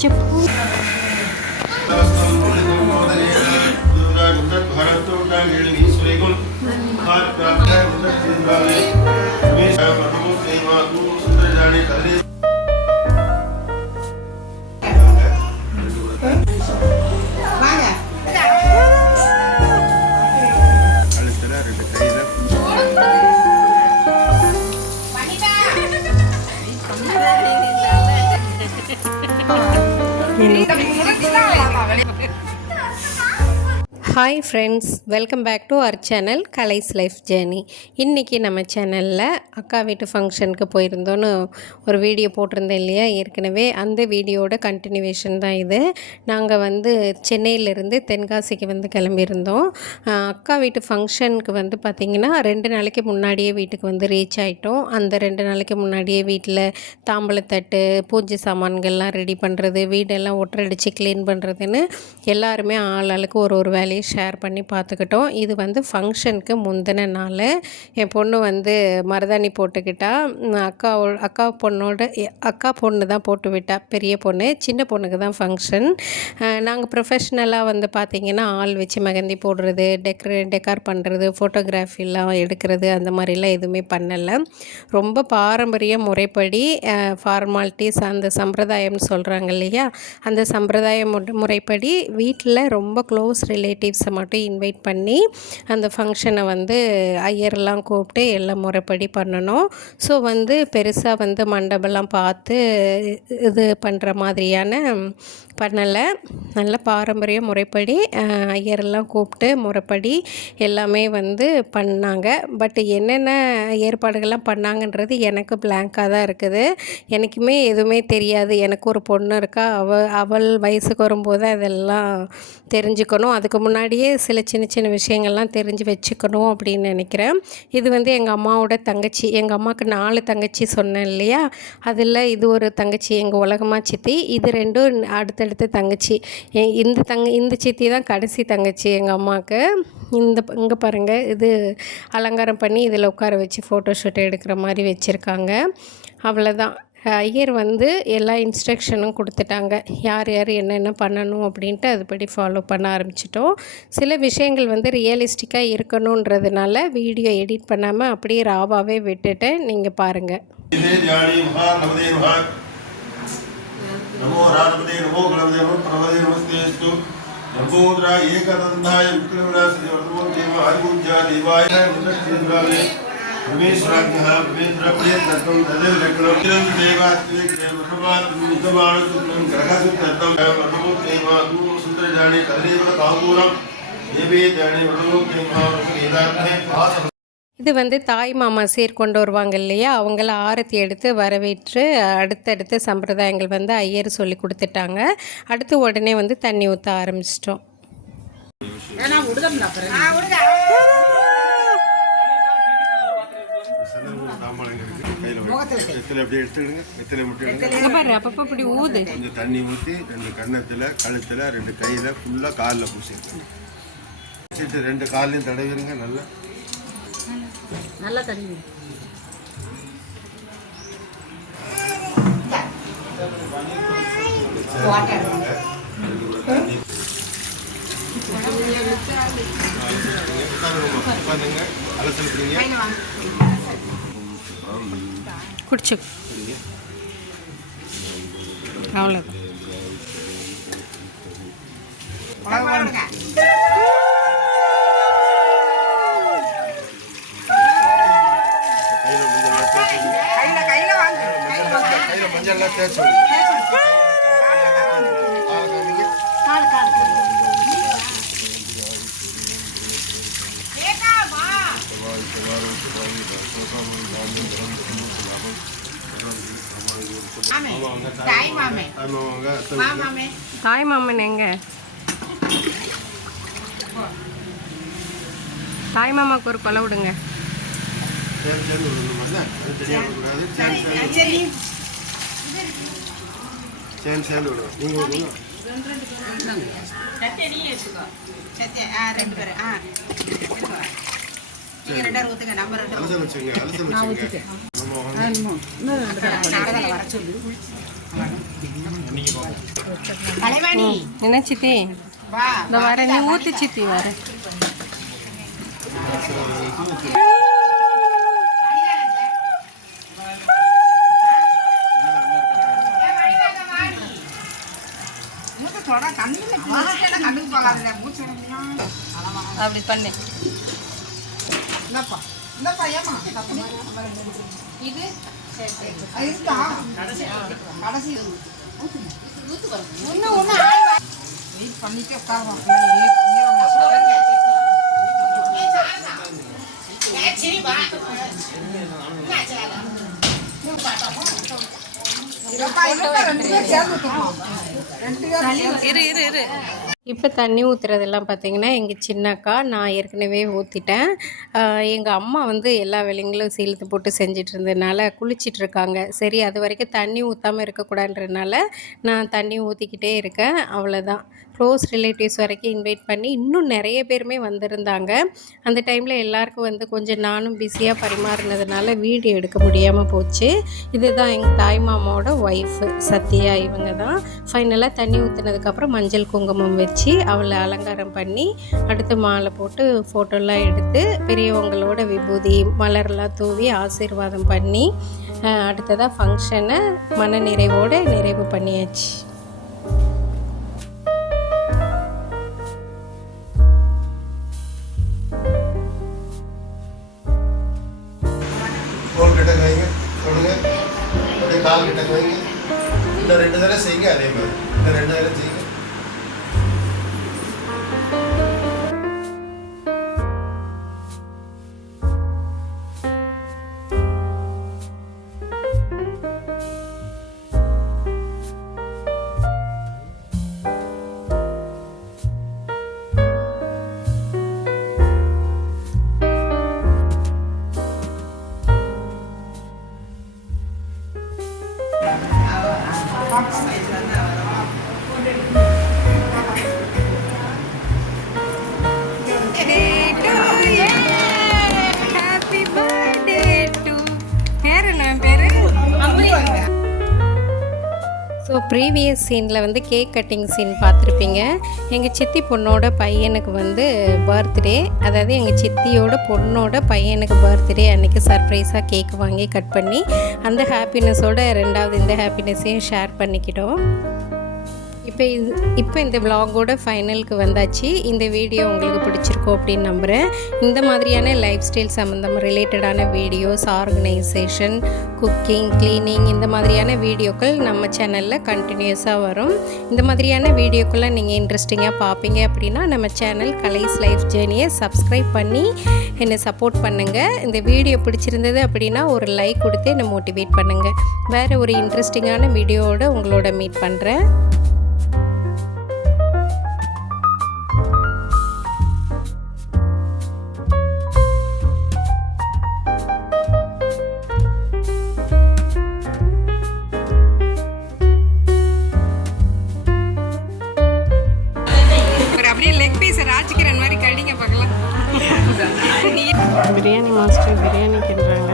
చెప్పు hi friends, welcome back to our channel Kalai's life journey. இன்றைக்கி நம்ம சேனலில் அக்கா வீட்டு ஃபங்க்ஷனுக்கு போயிருந்தோன்னு ஒரு வீடியோ போட்டிருந்தேன் இல்லையா ஏற்கனவே. அந்த வீடியோட கண்டினியூவேஷன் தான் இது. நாங்கள் சென்னையிலேருந்து தென்காசிக்கு கிளம்பியிருந்தோம். அக்கா வீட்டு ஃபங்க்ஷனுக்கு பார்த்திங்கன்னா 2 நாளைக்கு முன்னாடியே வீட்டுக்கு ரீச் ஆகிட்டோம். அந்த 2 நாளைக்கு முன்னாடியே வீட்டில் தாம்பழத்தட்டு, பூஜை சாமான்கள்லாம் ரெடி பண்ணுறது, வீடெல்லாம் ஒட்டரடிச்சு க்ளீன் பண்ணுறதுன்னு எல்லாருமே ஆளாளுக்கு ஒரு வேலையை ஷேர் பண்ணி பார்த்துக்கிட்டோம். இது ஃபங்க்ஷனுக்கு முந்தின நாள் என் பொண்ணு மருதாணி போட்டுக்கிட்டா. அக்கா பொண்ணு தான் போட்டு விட்டா, பெரிய பொண்ணு. சின்ன பொண்ணுக்கு தான் ஃபங்க்ஷன். நாங்கள் ப்ரொஃபஷ்னலாக பார்த்திங்கன்னா ஆள் வச்சு மெஹந்தி போடுறது, டெக்கார் பண்ணுறது, ஃபோட்டோகிராஃபிலாம் எடுக்கிறது, அந்த மாதிரிலாம் எதுவுமே பண்ணலை. ரொம்ப பாரம்பரிய முறைப்படி ஃபார்மாலிட்டிஸ், அந்த சம்பிரதாயம்னு சொல்கிறாங்க இல்லையா, அந்த சம்பிரதாய முறைப்படி வீட்டில் ரொம்ப க்ளோஸ் ரிலேட்டிவ்ஸை மட்டும் இன்வைட் பண்ணி அந்த ஃபங்க்ஷனை ஐயர்லாம் கூப்பிட்டு எல்லாம் முறைப்படி பண்ணணும். ஸோ பெருசாக மண்டபம்லாம் பார்த்து இது பண்ணுற மாதிரியான பண்ணலை. நல்ல பாரம்பரிய முறைப்படி ஐயரெல்லாம் கூப்பிட்டு முறைப்படி எல்லாமே பண்ணாங்க. பட் என்னென்ன ஏற்பாடுகள்லாம் பண்ணாங்கன்றது எனக்கு பிளாங்காக தான் இருக்குது. எனக்குமே எதுவுமே தெரியாது. எனக்கு ஒரு பொண்ணு இருக்கா, அவள் வயசுக்கு வரும்போது அதெல்லாம் தெரிஞ்சுக்கணும். அதுக்கு முன்னாடியே சில சின்ன சின்ன விஷயங்கள்லாம் தெரிஞ்சு வச்சுக்கணும் அப்படின்னு நினைக்கிறேன். இது எங்கள் அம்மாவோட தங்கச்சி. எங்கள் அம்மாவுக்கு 4 தங்கச்சி சொன்னேன் இல்லையா, அதில் இது ஒரு தங்கச்சி, எங்கள் உலகமா சித்தி. இது 2 அடுத்தடுத்த தங்கச்சி. இந்த சித்தி தான் கடைசி தங்கச்சி எங்கள் அம்மாவுக்கு. இங்கே பாருங்கள், இது அலங்காரம் பண்ணி இதில் உட்கார வச்சு ஃபோட்டோஷூட் எடுக்கிற மாதிரி வச்சுருக்காங்க. அவ்வளோதான். ஐயர் எல்லா இன்ஸ்ட்ரக்ஷனும் கொடுத்துட்டாங்க, யார் யார் என்னென்ன பண்ணணும் அப்படின்ட்டு அதுபடி ஃபாலோ பண்ண ஆரம்பிச்சிட்டோம். சில விஷயங்கள் ரியலிஸ்டிக்காக இருக்கணுன்றதுனால வீடியோ எடிட் பண்ணாமல் அப்படியே ராவாகவே விட்டுட்டேன். நீங்கள் பாருங்கள். இது தாய் மாமா சீர் கொண்டு வருவாங்க இல்லையா, அவங்கள ஆரத்தி எடுத்து வரவேற்று அடுத்தடுத்து சம்பிரதாயங்கள் ஐயர் சொல்லி கொடுத்துட்டாங்க. அடுத்து உடனே தண்ணி ஊற்ற ஆரம்பிச்சிட்டோம். அப்பப்போ இப்படி ஊது, கொஞ்சம் தண்ணி ஊற்றி 2 கன்னத்தில், கழுத்தில், 2 கையில், ஃபுல்லாக காலில் பூசிட்டு 2 காலையும் தடவிடுங்க. நல்லா தடவி. குடிச்சு அவ்வளோதான். மஞ்சள் தேய்ச்சி தாய் மாமன் எங்க? தாய் மாமாவுக்கு ஒரு கொலை விடுங்க. சேர்ந்து விடுவோம். நீங்கள் என்ன சித்தி இந்த வர நீ ஊத்து சித்தி வர அப்படி பண்ணு இது இப்போ தண்ணி ஊற்றுறதெல்லாம் பார்த்திங்கன்னா எங்கள் சின்னக்கா நான் ஏற்கனவே ஊற்றிட்டேன். எங்கள் அம்மா வந்து எல்லா வேலைங்களும் இழுத்து போட்டு செஞ்சிட்டு இருந்ததுனால குளிச்சிட்ருக்காங்க. சரி அது வரைக்கும் தண்ணி ஊற்றாமல் இருக்கக்கூடாதுன்றதுனால நான் தண்ணி ஊற்றிக்கிட்டே இருக்கேன். அவ்வளோதான். க்ளோஸ் ரிலேட்டிவ்ஸ் வரைக்கும் இன்வைட் பண்ணி இன்னும் நிறைய பேருமே வந்திருந்தாங்க. அந்த டைமில் எல்லாருக்கும் வந்து கொஞ்சம் நானும் பிஸியாக பரிமாறினதுனால வீடியோ எடுக்க முடியாமல் போச்சு. இதுதான் எங்கள் தாய் மாமாவோட ஒய்ஃபு சத்யா, இவங்க தான். ஃபைனலாக தண்ணி ஊற்றுனதுக்கப்புறம் மஞ்சள் குங்குமம் வச்சு அவளை அலங்காரம் பண்ணி அடுத்து மாலை போட்டு ஃபோட்டோலாம் எடுத்து பெரியவங்களோட விபூதி மலர்லாம் தூவி ஆசீர்வாதம் பண்ணி அடுத்ததாக ஃபங்க்ஷனை மன நிறைவோடு நிறைவு பண்ணியாச்சு. கிட்ட வைங்க, தொடுங்க, அப்படியே கால் கிட்ட வைங்க. இன்னும் 2 தடவை செய்யுங்க. அதே மாதிரி இன்னும் 2 தடவை செய்யுங்க. ஸோ ப்ரீவியஸ் சீனில் வந்து கேக் கட்டிங் சீன் பார்த்துருப்பீங்க. எங்கள் சித்தி பொண்ணோட பையனுக்கு வந்து பர்த்டே, அதாவது எங்கள் சித்தியோட பொண்ணோட பையனுக்கு பர்த்டே அன்றைக்கி சர்ப்ரைஸாக கேக் வாங்கி கட் பண்ணி அந்த ஹாப்பினஸோட 2வது இந்த ஹாப்பினஸையும் ஷேர் பண்ணிக்கிட்டோம். இப்போ இந்த விலாகோட ஃபைனலுக்கு வந்தாச்சு. இந்த வீடியோ உங்களுக்கு பிடிச்சிருக்கோம் அப்படின்னு நம்புகிறேன். இந்த மாதிரியான லைஃப் ஸ்டைல் சம்மந்தம் ரிலேட்டடான வீடியோஸ், ஆர்கனைசேஷன், குக்கிங், க்ளீனிங் இந்த மாதிரியான வீடியோக்கள் நம்ம சேனலில் கண்டினியூஸாக வரும். இந்த மாதிரியான வீடியோக்கெல்லாம் நீங்கள் இன்ட்ரெஸ்டிங்காக பார்ப்பீங்க அப்படின்னா நம்ம சேனல் கலைஸ் லைஃப் ஜேர்னியை சப்ஸ்கிரைப் பண்ணி என்னை சப்போர்ட் பண்ணுங்கள். இந்த வீடியோ பிடிச்சிருந்தது அப்படின்னா ஒரு லைக் கொடுத்து என்னை மோட்டிவேட் பண்ணுங்கள். வேறு ஒரு இன்ட்ரெஸ்டிங்கான வீடியோவோட உங்களோட மீட் பண்ணுறேன். பிரியாணி மாஸ்டர் பிரியாணி கிண்டுறாங்க.